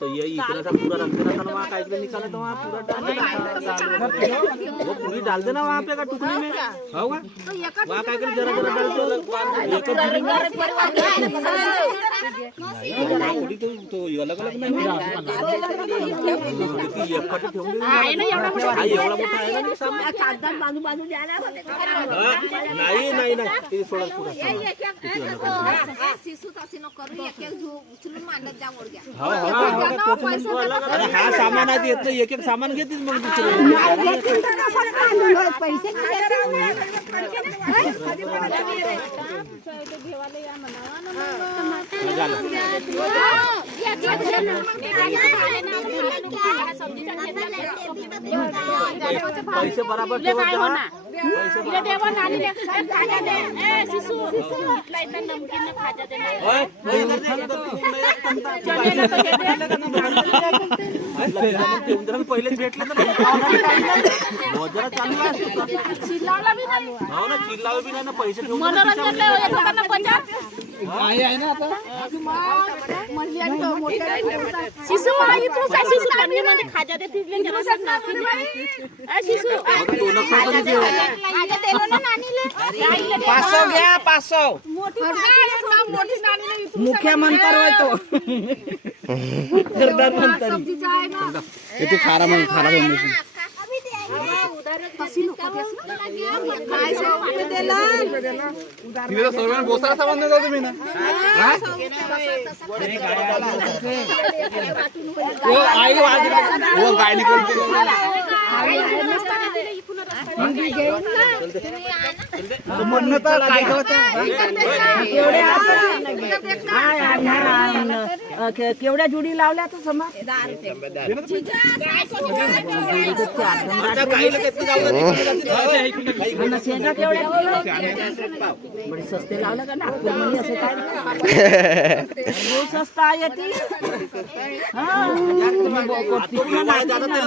तो ये इतना सा पूरा रख देना था ना, वहाँ काट के निकाले तो वहाँ पूरा डाल देना, वो पूरी डाल देना वहाँ पे का टुकड़ी में, होगा वहाँ काट के जरा जरा डाल दो, तो ये अलग अलग नहीं ये कट ठेवून एवढा मोठा आहे ना सामान, नाही नाही नाही ते सोडा पुरा अरे हा सामान आहे येत नाही, एक एक सामान घेतील मग दुसरं पैसे बराबर पहिले भेटले तर जरा चालू आहे, चिल्लावला बी नाही ना पैसे ठेवून आहे ना आता शिशु खाजा दे शिशु 500 घ्या 500 मुख्यमंत्री होय तो घरदार म्हणतात इथे खारा म्हणून खारा बनवली बोसारा सामान देता तुम्ही ना वो आई वो गाय निकलते म्हणणं तर काय केवढ्या जुडी लावल्या तर समा बड़े सस्ते लावलं का नागपूर मध्ये असं काय बहुत सस्ता आहे ती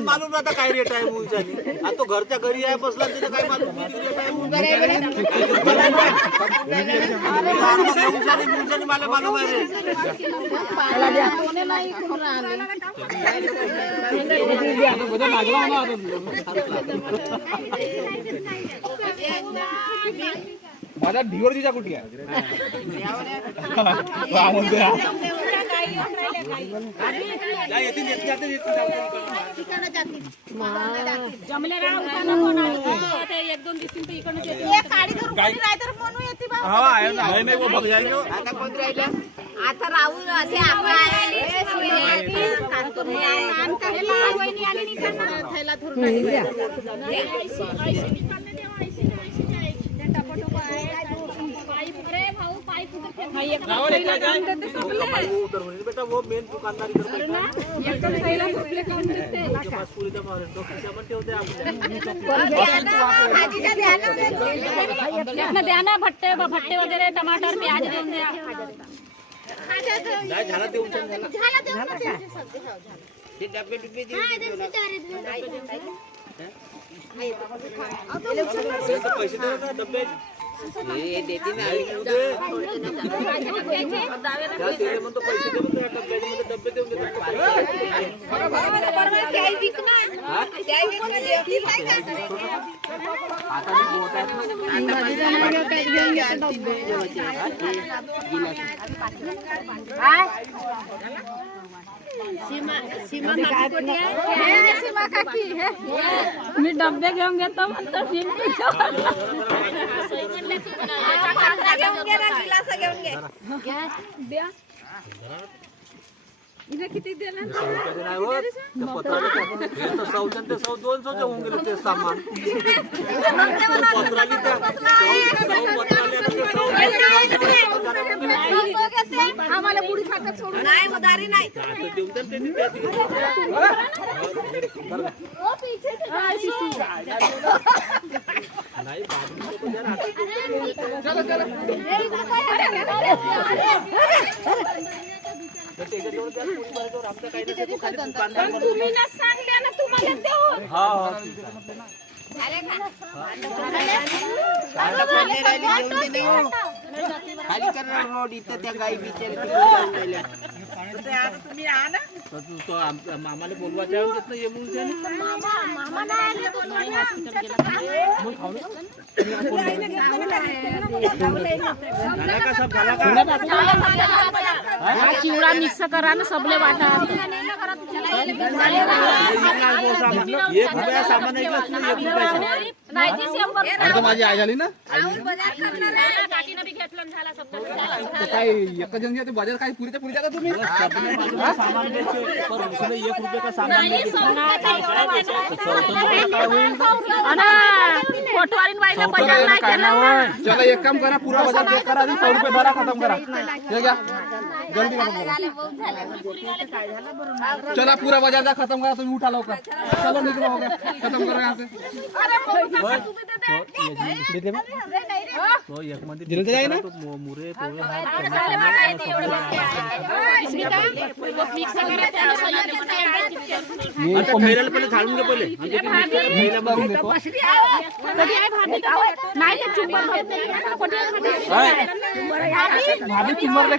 मालूम आता काय रेट आहे मुलचा तो घरच्या घरी आहे बसला तिथे काय मालूम मला मालूम आहे माझा ढिवर दिसा कुठे आहे आता राहू बेटा वो मेन दुकानदार द्या ना भट्टे वगैरे टमाटर प्याज देऊन द्या पैसे डब्बे देते ना म्हणतो पैसे देऊन डब्बे देऊन मी डब्बे घेऊन घेतो म्हणतो किती देणार सौ 200 होऊन गेले ते सामान आम्हाला पुढे खातात सोडून नाही मदारी नाही तुम्ही ना सांगल्या ना तुम्हाला देऊ खाली करणार रोड इथं त्या गाई बिचारी तुम्ही आणा तर तू तो मामाला बोलवायच्या येत नाही ये म्हणून त्याने. मामा नाही आले तर तुम्ही झाला का सब झाला का हा चिवडा मिक्स करा ना सबले वाटा. एक रुपया सामान आहे का तुला 1 रुपयाचं? नाही ती 100 आता माझी आई झाली ना काकीनं बी घेतलं आणि झाला सबका. काय एक जण घेते बाजार काय पुरीच्या पुरी जाता तुम्ही सबने बाजूला सामान बेचे पर उसने 1 रुपये का सामान नाही, नहीं बेचा. 100 रुपयाचा चौथं रुपये काय होईल? अना फोटोवारीन बाईला बजार नाही केलं ना. चला एक काम करा पूरा बाजार चेक करा आणि 100 रुपये भरा खत्म करा हे घ्या जल्दी करा चला पूरा बाजार जा खत्म करा तुम्ही उठा लवकर चलो निकलो हो गया खत्म करो यहाँ से तो एक मध्ये जल्दी जाए ना तो मुरे थोडे हात मिक्स करा त्याला सगळं अच्छा खैराला पहिले झाडून घे पहिले म्हणजे ते मिक्सर खैला मारून देतो. कधी आहे भाभी का? नाही ते चुंबर भरते. भाभी चुम्बर